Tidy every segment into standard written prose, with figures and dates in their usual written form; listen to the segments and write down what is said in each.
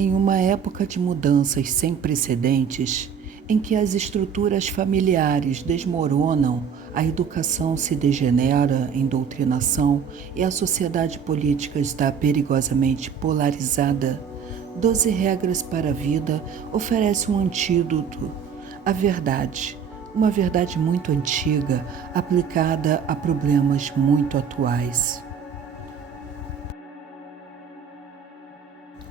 Em uma época de mudanças sem precedentes, em que as estruturas familiares desmoronam, a educação se degenera em doutrinação e a sociedade política está perigosamente polarizada, 12 Regras para a Vida oferece um antídoto, a verdade, uma verdade muito antiga aplicada a problemas muito atuais.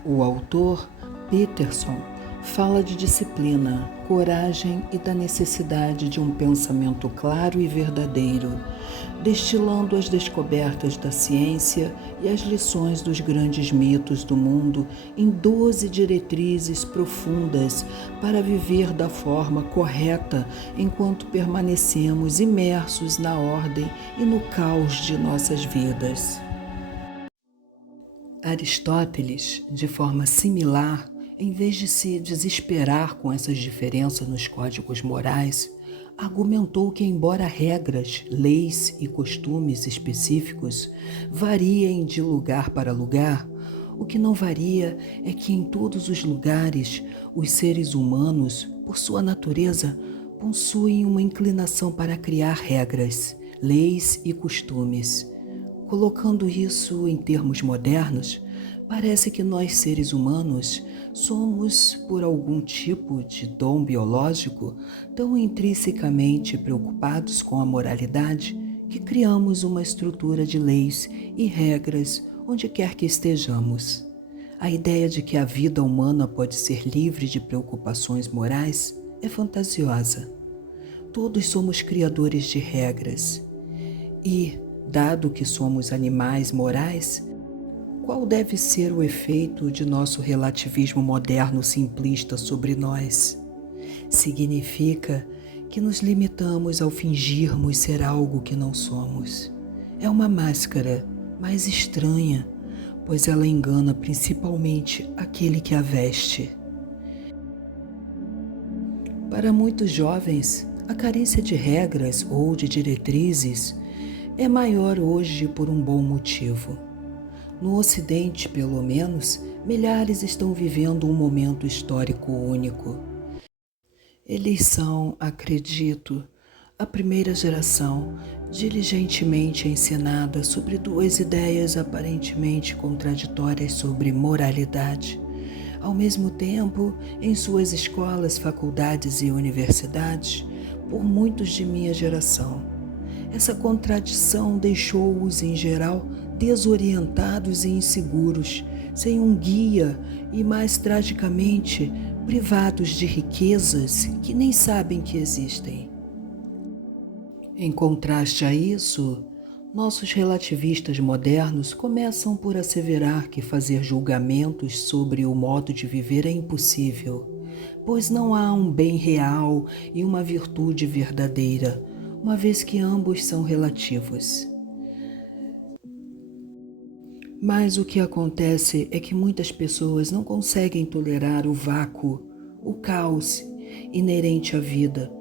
O autor, Peterson, fala de disciplina, coragem e da necessidade de um pensamento claro e verdadeiro, destilando as descobertas da ciência e as lições dos grandes mitos do mundo em 12 diretrizes profundas para viver da forma correta enquanto permanecemos imersos na ordem e no caos de nossas vidas. Aristóteles, de forma similar, em vez de se desesperar com essas diferenças nos códigos morais, argumentou que, embora regras, leis e costumes específicos variem de lugar para lugar, o que não varia é que em todos os lugares os seres humanos, por sua natureza, possuem uma inclinação para criar regras, leis e costumes. Colocando isso em termos modernos, parece que nós seres humanos somos, por algum tipo de dom biológico, tão intrinsecamente preocupados com a moralidade que criamos uma estrutura de leis e regras onde quer que estejamos. A ideia de que a vida humana pode ser livre de preocupações morais é fantasiosa. Todos somos criadores de regras e, dado que somos animais morais, qual deve ser o efeito de nosso relativismo moderno simplista sobre nós? Significa que nos limitamos ao fingirmos ser algo que não somos. É uma máscara mais estranha, pois ela engana principalmente aquele que a veste. Para muitos jovens, a carência de regras ou de diretrizes é maior hoje por um bom motivo. No Ocidente, pelo menos, milhares estão vivendo um momento histórico único. Eles são, acredito, a primeira geração diligentemente ensinada sobre duas ideias aparentemente contraditórias sobre moralidade. Ao mesmo tempo, em suas escolas, faculdades e universidades, por muitos de minha geração, essa contradição deixou-os, em geral, desorientados e inseguros, sem um guia e, mais tragicamente, privados de riquezas que nem sabem que existem. Em contraste a isso, nossos relativistas modernos começam por asseverar que fazer julgamentos sobre o modo de viver é impossível, pois não há um bem real e uma virtude verdadeira, uma vez que ambos são relativos. Mas o que acontece é que muitas pessoas não conseguem tolerar o vácuo, o caos inerente à vida,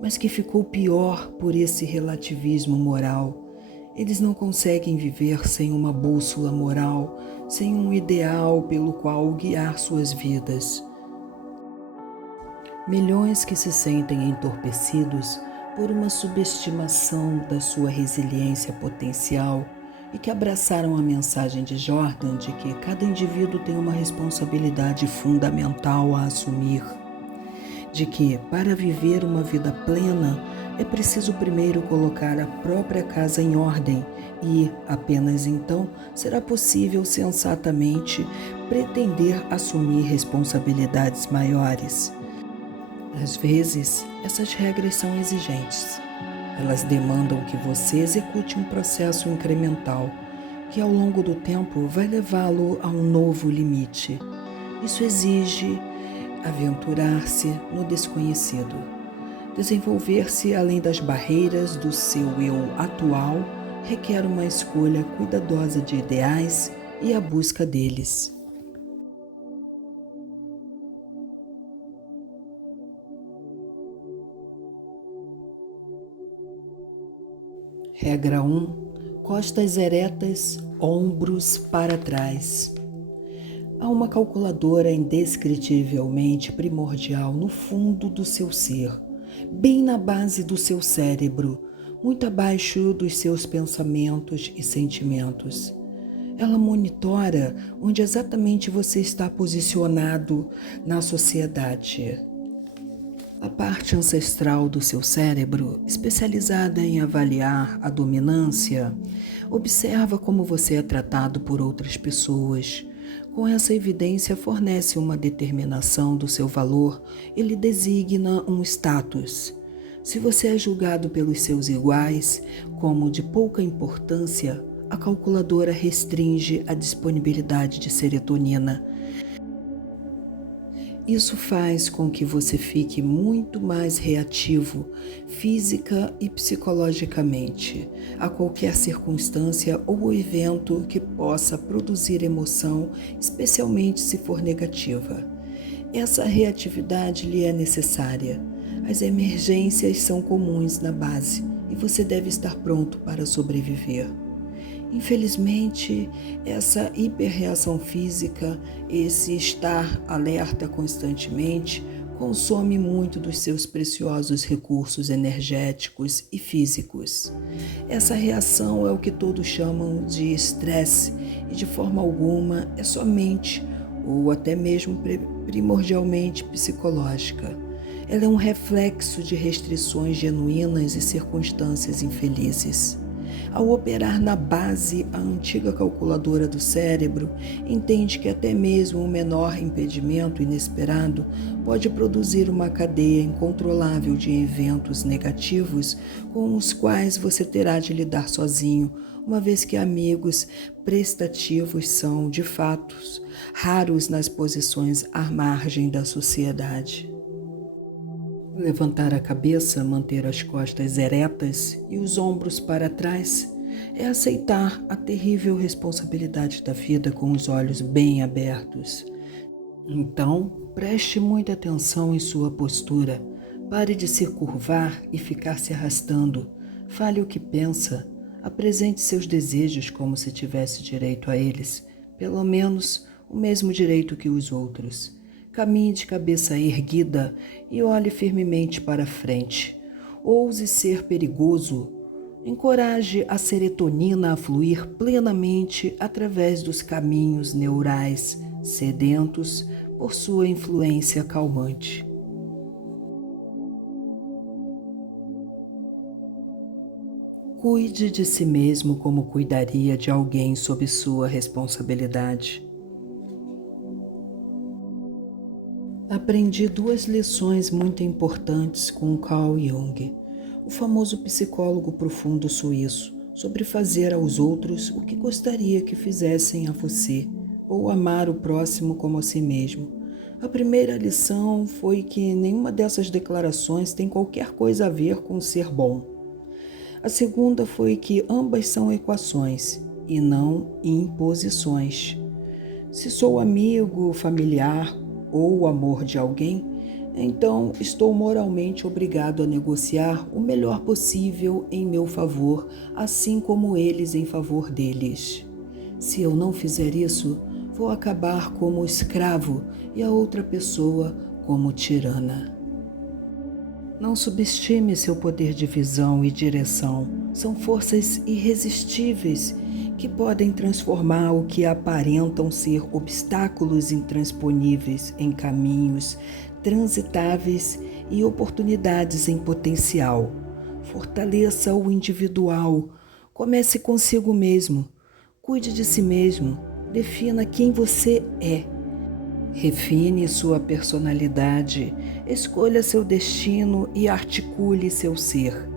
mas que ficou pior por esse relativismo moral. Eles não conseguem viver sem uma bússola moral, sem um ideal pelo qual guiar suas vidas. Milhões que se sentem entorpecidos por uma subestimação da sua resiliência potencial e que abraçaram a mensagem de Jordan de que cada indivíduo tem uma responsabilidade fundamental a assumir, de que, para viver uma vida plena, é preciso primeiro colocar a própria casa em ordem e, apenas então, será possível sensatamente pretender assumir responsabilidades maiores. Às vezes, essas regras são exigentes. Elas demandam que você execute um processo incremental, que ao longo do tempo vai levá-lo a um novo limite. Isso exige aventurar-se no desconhecido, desenvolver-se além das barreiras do seu eu atual requer uma escolha cuidadosa de ideais e a busca deles. Regra 1. Costas eretas, ombros para trás. Há uma calculadora indescritivelmente primordial no fundo do seu ser, bem na base do seu cérebro, muito abaixo dos seus pensamentos e sentimentos. Ela monitora onde exatamente você está posicionado na sociedade. A parte ancestral do seu cérebro, especializada em avaliar a dominância, observa como você é tratado por outras pessoas. Com essa evidência, fornece uma determinação do seu valor e lhe designa um status. Se você é julgado pelos seus iguais como de pouca importância, a calculadora restringe a disponibilidade de serotonina. Isso faz com que você fique muito mais reativo, física e psicologicamente, a qualquer circunstância ou evento que possa produzir emoção, especialmente se for negativa. Essa reatividade lhe é necessária. As emergências são comuns na base e você deve estar pronto para sobreviver. Infelizmente, essa hiperreação física, esse estar alerta constantemente, consome muito dos seus preciosos recursos energéticos e físicos. Essa reação é o que todos chamam de estresse e, de forma alguma, é somente ou até mesmo primordialmente psicológica. Ela é um reflexo de restrições genuínas e circunstâncias infelizes. Ao operar na base, a antiga calculadora do cérebro entende que até mesmo o menor impedimento inesperado pode produzir uma cadeia incontrolável de eventos negativos com os quais você terá de lidar sozinho, uma vez que amigos prestativos são, de fato, raros nas posições à margem da sociedade. Levantar a cabeça, manter as costas eretas e os ombros para trás é aceitar a terrível responsabilidade da vida com os olhos bem abertos. Então, preste muita atenção em sua postura. Pare de se curvar e ficar se arrastando. Fale o que pensa. Apresente seus desejos como se tivesse direito a eles, pelo menos o mesmo direito que os outros. Caminhe de cabeça erguida e olhe firmemente para frente. Ouse ser perigoso. Encoraje a serotonina a fluir plenamente através dos caminhos neurais sedentos por sua influência calmante. Cuide de si mesmo como cuidaria de alguém sob sua responsabilidade. Aprendi 2 lições muito importantes com Carl Jung, o famoso psicólogo profundo suíço, sobre fazer aos outros o que gostaria que fizessem a você, ou amar o próximo como a si mesmo. A primeira lição foi que nenhuma dessas declarações tem qualquer coisa a ver com ser bom. A segunda foi que ambas são equações e não imposições. Se sou amigo, familiar ou o amor de alguém, então estou moralmente obrigado a negociar o melhor possível em meu favor, assim como eles em favor deles. Se eu não fizer isso, vou acabar como escravo e a outra pessoa como tirana. Não subestime seu poder de visão e direção. São forças irresistíveis que podem transformar o que aparentam ser obstáculos intransponíveis em caminhos transitáveis e oportunidades em potencial. Fortaleça o individual. Comece consigo mesmo. Cuide de si mesmo. Defina quem você é. Refine sua personalidade, escolha seu destino e articule seu ser.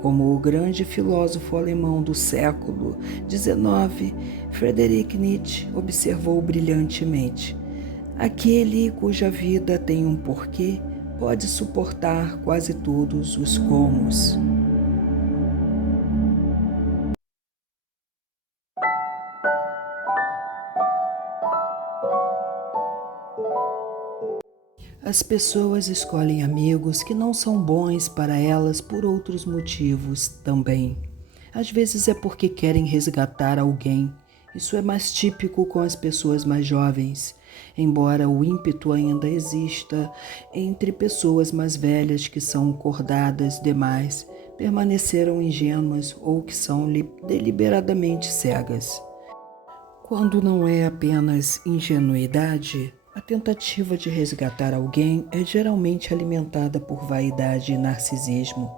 Como o grande filósofo alemão do século XIX, Friedrich Nietzsche, observou brilhantemente: aquele cuja vida tem um porquê pode suportar quase todos os comos. As pessoas escolhem amigos que não são bons para elas por outros motivos também. Às vezes é porque querem resgatar alguém. Isso é mais típico com as pessoas mais jovens. embora o ímpeto ainda exista entre pessoas mais velhas que são acordadas demais, permaneceram ingênuas ou que são deliberadamente cegas. Quando não é apenas ingenuidade, a tentativa de resgatar alguém é geralmente alimentada por vaidade e narcisismo.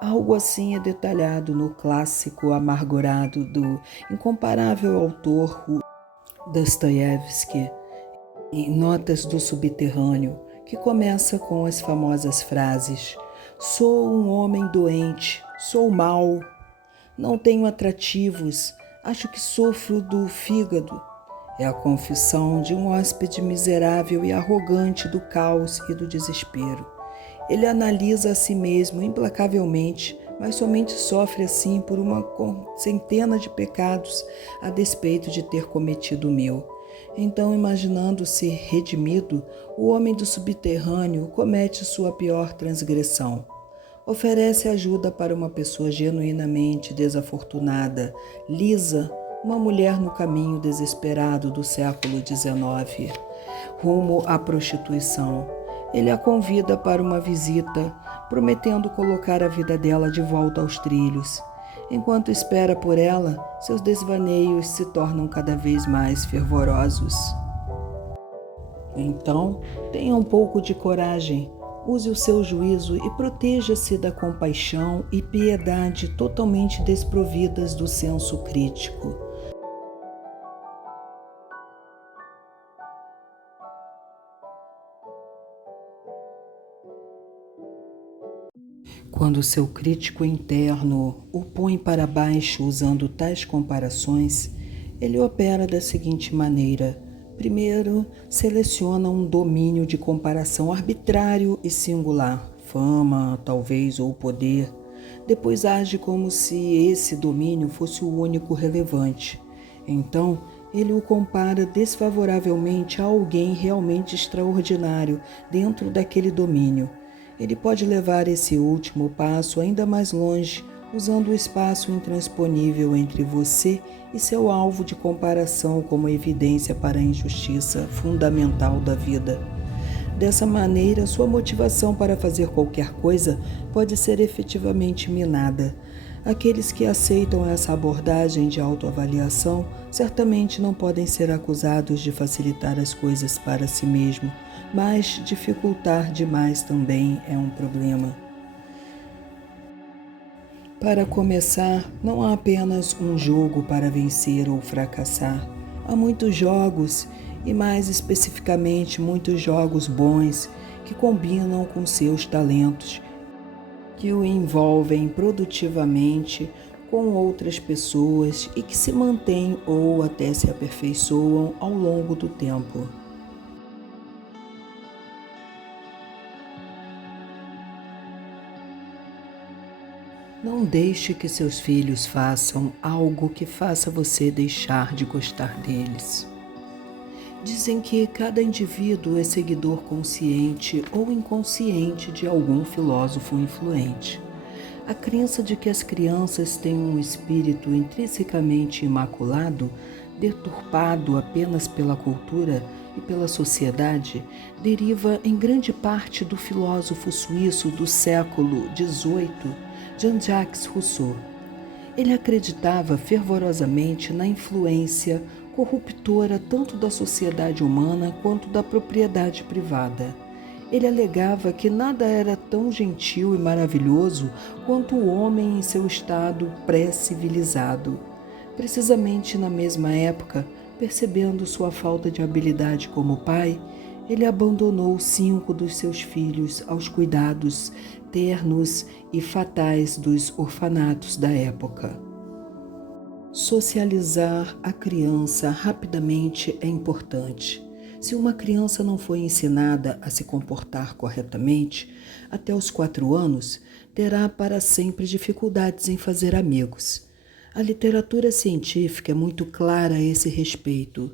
Algo assim é detalhado no clássico amargurado do incomparável autor Dostoiévski, em Notas do Subterrâneo, que começa com as famosas frases: "Sou um homem doente, sou mau, não tenho atrativos, acho que sofro do fígado." É a confissão de um hóspede miserável e arrogante do caos e do desespero. Ele analisa a si mesmo implacavelmente, mas somente sofre assim por uma centena de pecados a despeito de ter cometido o meu. Então, imaginando-se redimido, o homem do subterrâneo comete sua pior transgressão. Oferece ajuda para uma pessoa genuinamente desafortunada, lisa, uma mulher no caminho desesperado do século XIX, rumo à prostituição. Ele a convida para uma visita, prometendo colocar a vida dela de volta aos trilhos. Enquanto espera por ela, seus desvaneios se tornam cada vez mais fervorosos. Então, tenha um pouco de coragem, use o seu juízo e proteja-se da compaixão e piedade totalmente desprovidas do senso crítico. Quando seu crítico interno o põe para baixo usando tais comparações, ele opera da seguinte maneira: primeiro, seleciona um domínio de comparação arbitrário e singular, fama, talvez, ou poder. Depois age como se esse domínio fosse o único relevante. Então, ele o compara desfavoravelmente a alguém realmente extraordinário dentro daquele domínio. Ele pode levar esse último passo ainda mais longe, usando o espaço intransponível entre você e seu alvo de comparação como evidência para a injustiça fundamental da vida. Dessa maneira, sua motivação para fazer qualquer coisa pode ser efetivamente minada. Aqueles que aceitam essa abordagem de autoavaliação certamente não podem ser acusados de facilitar as coisas para si mesmo, mas dificultar demais também é um problema. Para começar, não há apenas um jogo para vencer ou fracassar. Há muitos jogos, e mais especificamente muitos jogos bons, que combinam com seus talentos, que o envolvem produtivamente com outras pessoas e que se mantêm ou até se aperfeiçoam ao longo do tempo. Não deixe que seus filhos façam algo que faça você deixar de gostar deles. Dizem que cada indivíduo é seguidor consciente ou inconsciente de algum filósofo influente. A crença de que as crianças têm um espírito intrinsecamente imaculado, deturpado apenas pela cultura e pela sociedade, deriva em grande parte do filósofo suíço do século XVIII, Jean-Jacques Rousseau. Ele acreditava fervorosamente na influência corruptora tanto da sociedade humana quanto da propriedade privada. Ele alegava que nada era tão gentil e maravilhoso quanto o homem em seu estado pré-civilizado. Precisamente na mesma época, percebendo sua falta de habilidade como pai, ele abandonou 5 dos seus filhos aos cuidados ternos e fatais dos orfanatos da época. Socializar a criança rapidamente é importante. Se uma criança não foi ensinada a se comportar corretamente, até os 4 anos, terá para sempre dificuldades em fazer amigos. A literatura científica é muito clara a esse respeito.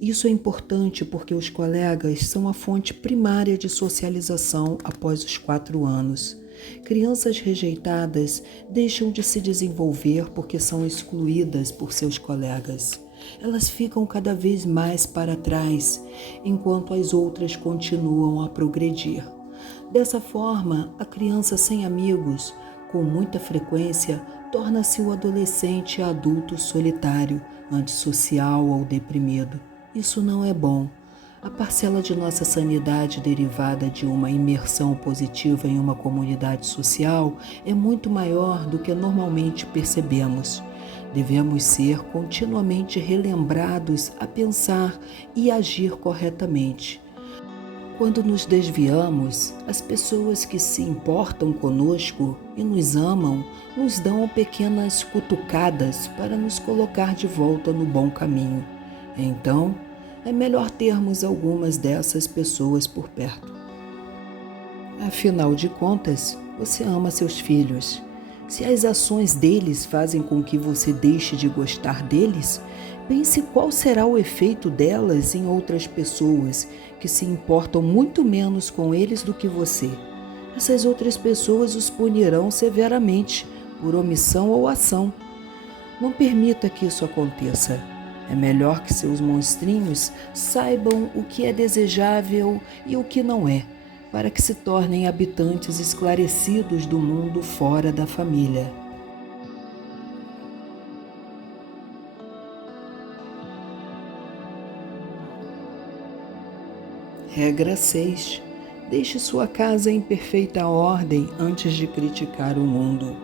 Isso é importante porque os colegas são a fonte primária de socialização após os 4 anos. Crianças rejeitadas deixam de se desenvolver porque são excluídas por seus colegas. elas ficam cada vez mais para trás, enquanto as outras continuam a progredir. Dessa forma, a criança sem amigos, com muita frequência, torna-se o adolescente adulto solitário, antissocial ou deprimido. Isso não é bom. A parcela de nossa sanidade derivada de uma imersão positiva em uma comunidade social é muito maior do que normalmente percebemos. Devemos ser continuamente relembrados a pensar e agir corretamente. Quando nos desviamos, as pessoas que se importam conosco e nos amam nos dão pequenas cutucadas para nos colocar de volta no bom caminho. Então, é melhor termos algumas dessas pessoas por perto. Afinal de contas, você ama seus filhos. Se as ações deles fazem com que você deixe de gostar deles, pense qual será o efeito delas em outras pessoas que se importam muito menos com eles do que você. Essas outras pessoas os punirão severamente por omissão ou ação. Não permita que isso aconteça. É melhor que seus monstrinhos saibam o que é desejável e o que não é, para que se tornem habitantes esclarecidos do mundo fora da família. Regra 6. Deixe sua casa em perfeita ordem antes de criticar o mundo.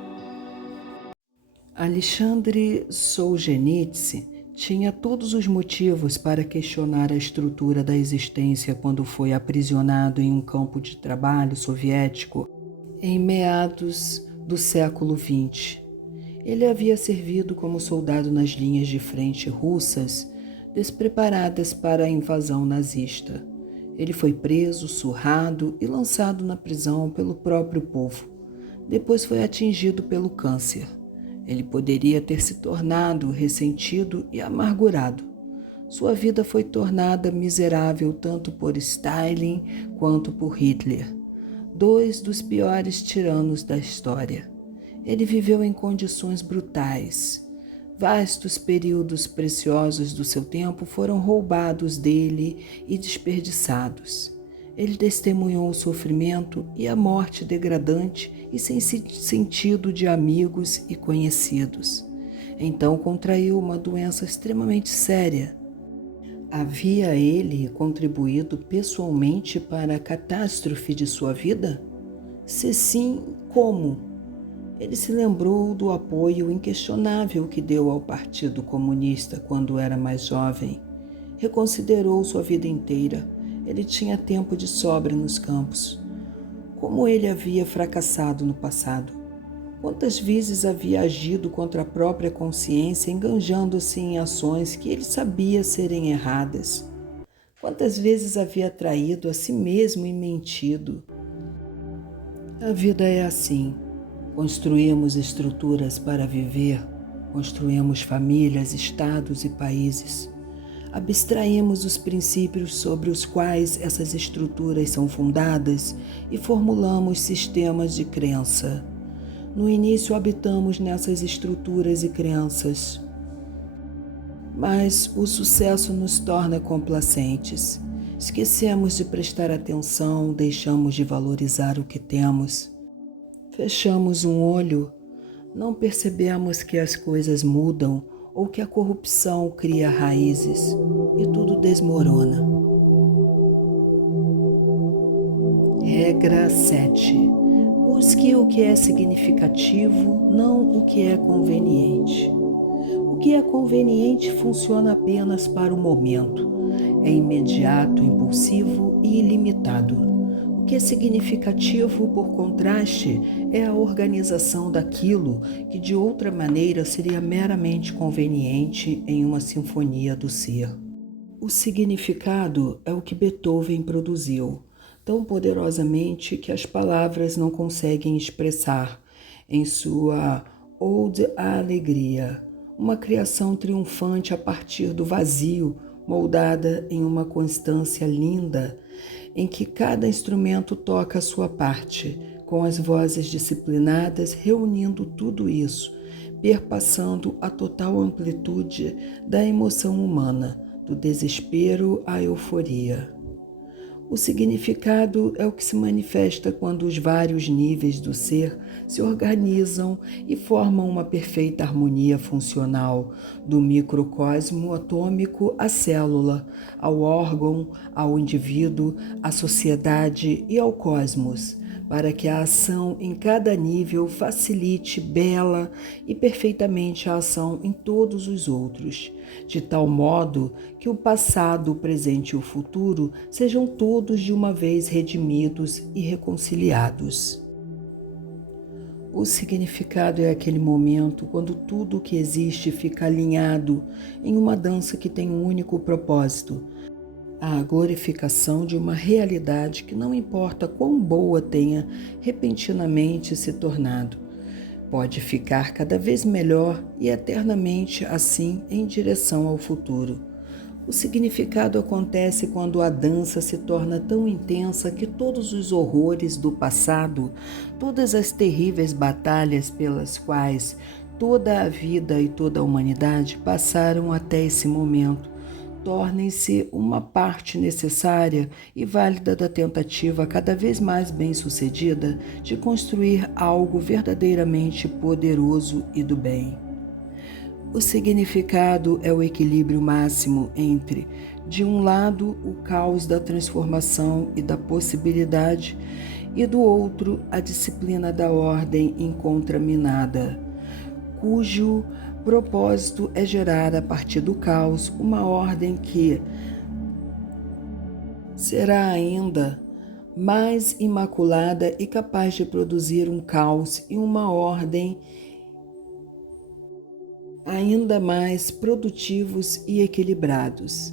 Alexandre Solzhenitsyn tinha todos os motivos para questionar a estrutura da existência quando foi aprisionado em um campo de trabalho soviético em meados do século XX. Ele havia servido como soldado nas linhas de frente russas, despreparadas para a invasão nazista. Ele foi preso, surrado e lançado na prisão pelo próprio povo. Depois foi atingido pelo câncer. Ele poderia ter se tornado ressentido e amargurado. Sua vida foi tornada miserável tanto por Stalin quanto por Hitler, dois dos piores tiranos da história. Ele viveu em condições brutais. Vastos períodos preciosos do seu tempo foram roubados dele e desperdiçados. Ele testemunhou o sofrimento e a morte degradante e sem sentido de amigos e conhecidos. Então contraiu uma doença extremamente séria. Havia ele contribuído pessoalmente para a catástrofe de sua vida? Se sim, como? Ele se lembrou do apoio inquestionável que deu ao Partido Comunista quando era mais jovem. Reconsiderou sua vida inteira. Ele tinha tempo de sobra nos campos. Como ele havia fracassado no passado? Quantas vezes havia agido contra a própria consciência, enganjando-se em ações que ele sabia serem erradas? Quantas vezes havia traído a si mesmo e mentido? A vida é assim. Construímos estruturas para viver, construímos famílias, estados e países. Abstraímos os princípios sobre os quais essas estruturas são fundadas e formulamos sistemas de crença. No início habitamos nessas estruturas e crenças, mas o sucesso nos torna complacentes. Esquecemos de prestar atenção, deixamos de valorizar o que temos. Fechamos um olho, não percebemos que as coisas mudam ou que a corrupção cria raízes e tudo desmorona. Regra 7. Busque o que é significativo, não o que é conveniente. O que é conveniente funciona apenas para o momento. É imediato, impulsivo e ilimitado. O que é significativo, por contraste, é a organização daquilo que de outra maneira seria meramente conveniente em uma sinfonia do ser. O significado é o que Beethoven produziu, tão poderosamente que as palavras não conseguem expressar, em sua Ode à Alegria, uma criação triunfante a partir do vazio, moldada em uma constância linda, em que cada instrumento toca a sua parte, com as vozes disciplinadas reunindo tudo isso, perpassando a total amplitude da emoção humana, do desespero à euforia. O significado é o que se manifesta quando os vários níveis do ser se organizam e formam uma perfeita harmonia funcional, do microcosmo atômico à célula, ao órgão, ao indivíduo, à sociedade e ao cosmos, para que a ação em cada nível facilite bela e perfeitamente a ação em todos os outros, de tal modo que o passado, o presente e o futuro sejam todos de uma vez redimidos e reconciliados. O significado é aquele momento quando tudo o que existe fica alinhado em uma dança que tem um único propósito: a glorificação de uma realidade que, não importa quão boa tenha repentinamente se tornado, pode ficar cada vez melhor e eternamente assim em direção ao futuro. O significado acontece quando a dança se torna tão intensa que todos os horrores do passado, todas as terríveis batalhas pelas quais toda a vida e toda a humanidade passaram até esse momento, tornem-se uma parte necessária e válida da tentativa cada vez mais bem-sucedida de construir algo verdadeiramente poderoso e do bem. O significado é o equilíbrio máximo entre, de um lado, o caos da transformação e da possibilidade, e do outro, a disciplina da ordem incontraminada, cujo propósito é gerar a partir do caos uma ordem que será ainda mais imaculada e capaz de produzir um caos e uma ordem ainda mais produtivos e equilibrados.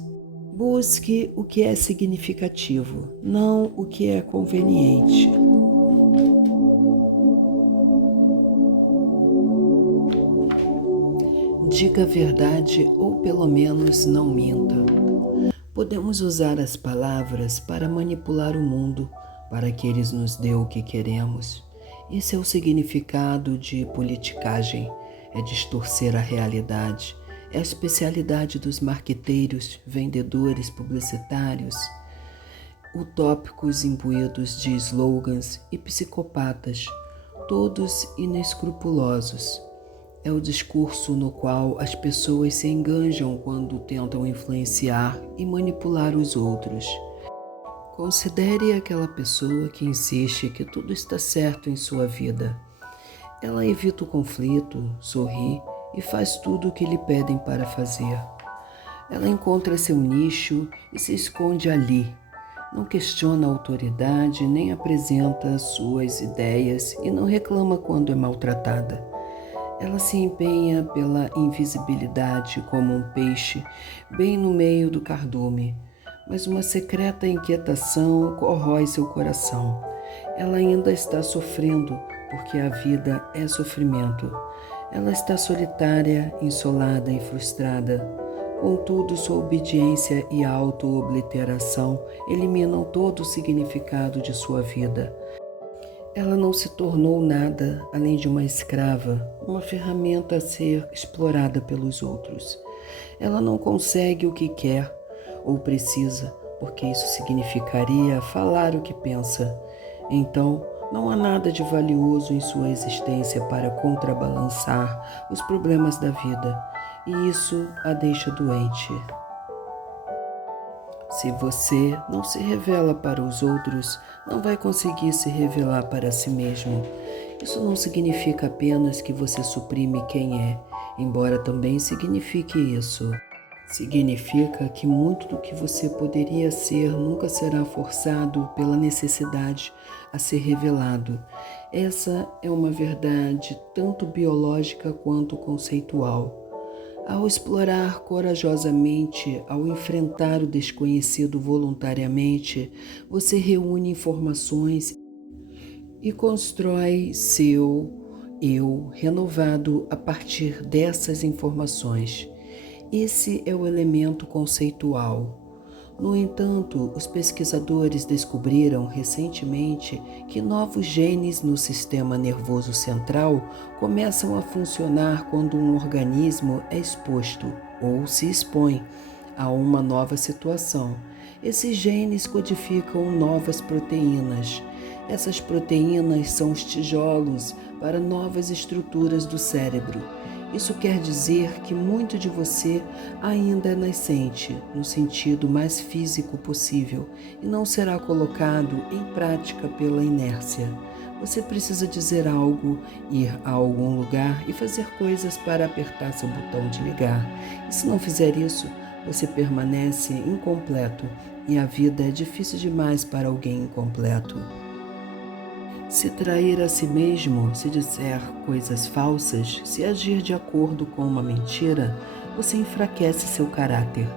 Busque o que é significativo, não o que é conveniente. Diga a verdade ou pelo menos não minta. Podemos usar as palavras para manipular o mundo, para que eles nos dê o que queremos. Esse é o significado de politicagem, é distorcer a realidade, é a especialidade dos marqueteiros, vendedores, publicitários, utópicos imbuídos de slogans e psicopatas, todos inescrupulosos. É o discurso no qual as pessoas se enganjam quando tentam influenciar e manipular os outros. Considere aquela pessoa que insiste que tudo está certo em sua vida. Ela evita o conflito, sorri e faz tudo o que lhe pedem para fazer. Ela encontra seu nicho e se esconde ali. Não questiona a autoridade, nem apresenta suas ideias e não reclama quando é maltratada. Ela se empenha pela invisibilidade como um peixe bem no meio do cardume, mas uma secreta inquietação corrói seu coração. Ela ainda está sofrendo, porque a vida é sofrimento. Ela está solitária, insolada e frustrada. Contudo, sua obediência e auto-obliteração eliminam todo o significado de sua vida. Ela não se tornou nada além de uma escrava, uma ferramenta a ser explorada pelos outros. Ela não consegue o que quer ou precisa, porque isso significaria falar o que pensa. Então, não há nada de valioso em sua existência para contrabalançar os problemas da vida, e isso a deixa doente. Se você não se revela para os outros, não vai conseguir se revelar para si mesmo. Isso não significa apenas que você suprime quem é, embora também signifique isso. Significa que muito do que você poderia ser nunca será forçado pela necessidade a ser revelado. Essa é uma verdade tanto biológica quanto conceitual. Ao explorar corajosamente, ao enfrentar o desconhecido voluntariamente, você reúne informações e constrói seu eu renovado a partir dessas informações. Esse é o elemento conceitual. No entanto, os pesquisadores descobriram recentemente que novos genes no sistema nervoso central começam a funcionar quando um organismo é exposto ou se expõe a uma nova situação. Esses genes codificam novas proteínas. Essas proteínas são os tijolos para novas estruturas do cérebro. Isso quer dizer que muito de você ainda é nascente, no sentido mais físico possível, e não será colocado em prática pela inércia. Você precisa dizer algo, ir a algum lugar e fazer coisas para apertar seu botão de ligar. E se não fizer isso, você permanece incompleto, e a vida é difícil demais para alguém incompleto. Se trair a si mesmo, se disser coisas falsas, se agir de acordo com uma mentira, você enfraquece seu caráter.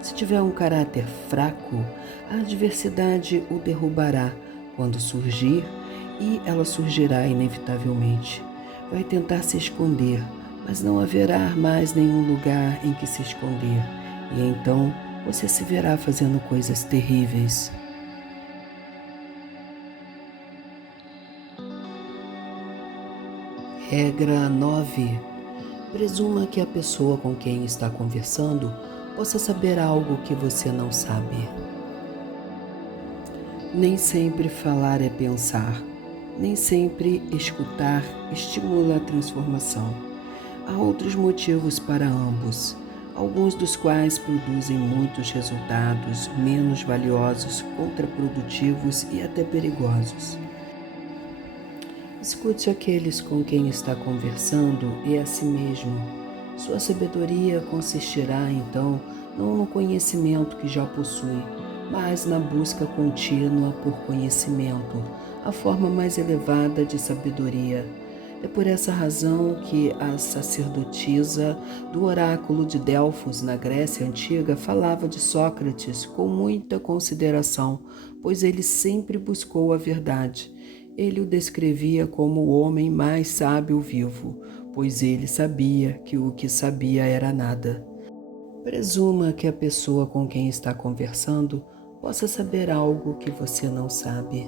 Se tiver um caráter fraco, a adversidade o derrubará quando surgir, e ela surgirá inevitavelmente. Vai tentar se esconder, mas não haverá mais nenhum lugar em que se esconder, e então você se verá fazendo coisas terríveis. Regra 9. Presuma que a pessoa com quem está conversando possa saber algo que você não sabe. Nem sempre falar é pensar. Nem sempre escutar estimula a transformação. Há outros motivos para ambos, alguns dos quais produzem muitos resultados menos valiosos, contraprodutivos e até perigosos. Escute aqueles com quem está conversando e a si mesmo. Sua sabedoria consistirá, então, não no conhecimento que já possui, mas na busca contínua por conhecimento, a forma mais elevada de sabedoria. É por essa razão que a sacerdotisa do oráculo de Delfos, na Grécia Antiga, falava de Sócrates com muita consideração, pois ele sempre buscou a verdade. Ele o descrevia como o homem mais sábio vivo, pois ele sabia que o que sabia era nada. Presuma que a pessoa com quem está conversando possa saber algo que você não sabe.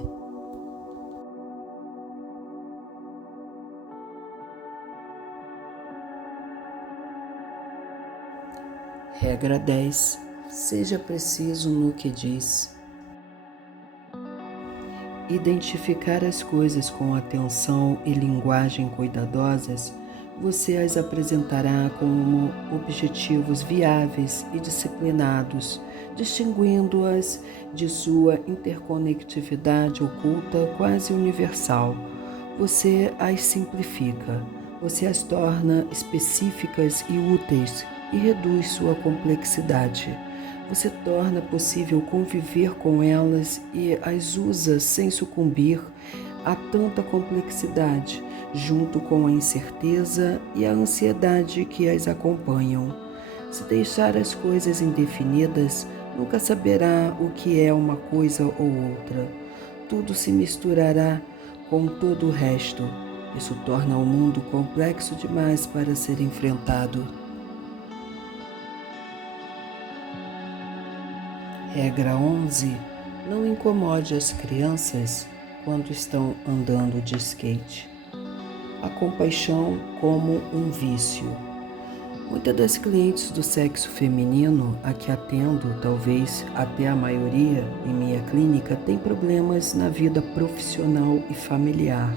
Regra 10. Seja preciso no que diz. Identificar as coisas com atenção e linguagem cuidadosas, você as apresentará como objetivos viáveis e disciplinados, distinguindo-as de sua interconectividade oculta quase universal. Você as simplifica, você as torna específicas e úteis e reduz sua complexidade. Você torna possível conviver com elas e as usa sem sucumbir a tanta complexidade, junto com a incerteza e a ansiedade que as acompanham. Se deixar as coisas indefinidas, nunca saberá o que é uma coisa ou outra. Tudo se misturará com todo o resto. Isso torna o mundo complexo demais para ser enfrentado. Regra 11. Não incomode as crianças quando estão andando de skate. A compaixão como um vício. Muitas das clientes do sexo feminino a que atendo, talvez até a maioria em minha clínica, têm problemas na vida profissional e familiar.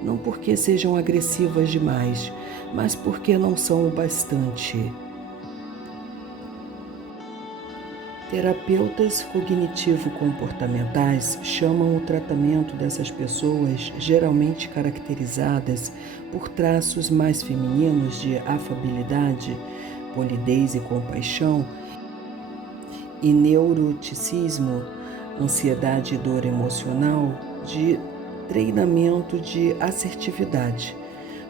Não porque sejam agressivas demais, mas porque não são o bastante. Terapeutas cognitivo-comportamentais chamam o tratamento dessas pessoas, geralmente caracterizadas por traços mais femininos de afabilidade, polidez e compaixão, e neuroticismo, ansiedade e dor emocional, de treinamento de assertividade.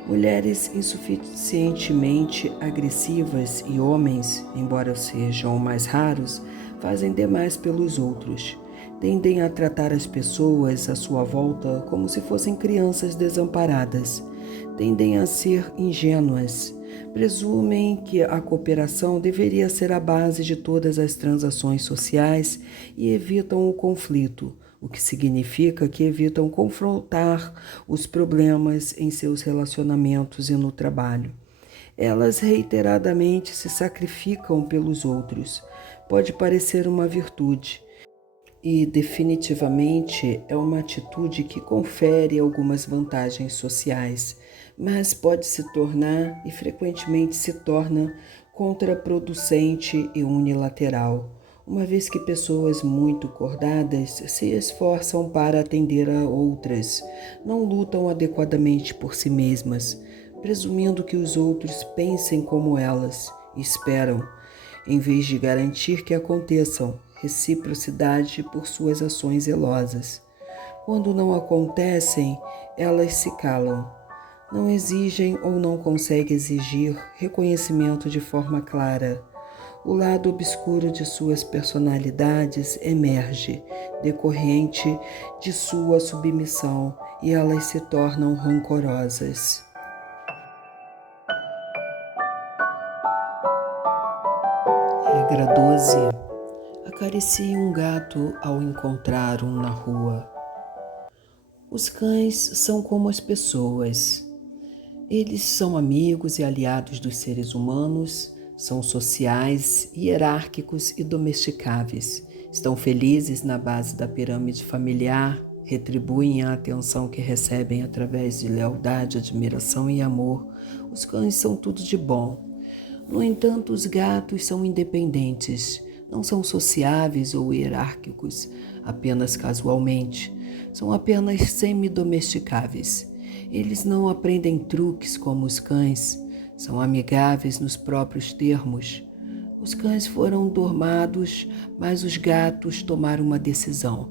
Mulheres insuficientemente agressivas e homens, embora sejam mais raros, fazem demais pelos outros. Tendem a tratar as pessoas à sua volta como se fossem crianças desamparadas. Tendem a ser ingênuas. Presumem que a cooperação deveria ser a base de todas as transações sociais e evitam o conflito, o que significa que evitam confrontar os problemas em seus relacionamentos e no trabalho. Elas reiteradamente se sacrificam pelos outros. Pode parecer uma virtude, e definitivamente é uma atitude que confere algumas vantagens sociais, mas pode se tornar e frequentemente se torna contraproducente e unilateral, uma vez que pessoas muito cordadas se esforçam para atender a outras, não lutam adequadamente por si mesmas, presumindo que os outros pensem como elas e esperam, em vez de garantir que aconteçam, reciprocidade por suas ações zelosas. Quando não acontecem, elas se calam. Não exigem ou não conseguem exigir reconhecimento de forma clara. O lado obscuro de suas personalidades emerge, decorrente de sua submissão, e elas se tornam rancorosas. Regra 12. Acaricie um gato ao encontrar um na rua. Os cães são como as pessoas. Eles são amigos e aliados dos seres humanos, são sociais, hierárquicos e domesticáveis. Estão felizes na base da pirâmide familiar, retribuem a atenção que recebem através de lealdade, admiração e amor. Os cães são tudo de bom. No entanto, os gatos são independentes, não são sociáveis ou hierárquicos, apenas casualmente. São apenas semi-domesticáveis. Eles não aprendem truques como os cães, são amigáveis nos próprios termos. Os cães foram dormados, mas os gatos tomaram uma decisão.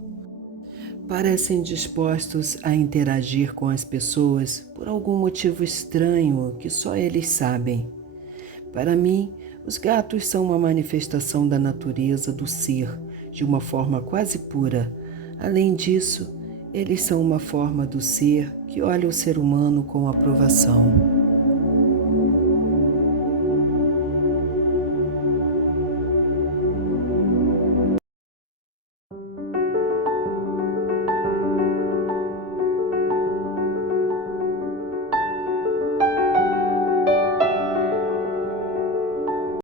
Parecem dispostos a interagir com as pessoas por algum motivo estranho que só eles sabem. Para mim, os gatos são uma manifestação da natureza do ser, de uma forma quase pura. Além disso, eles são uma forma do ser que olha o ser humano com aprovação.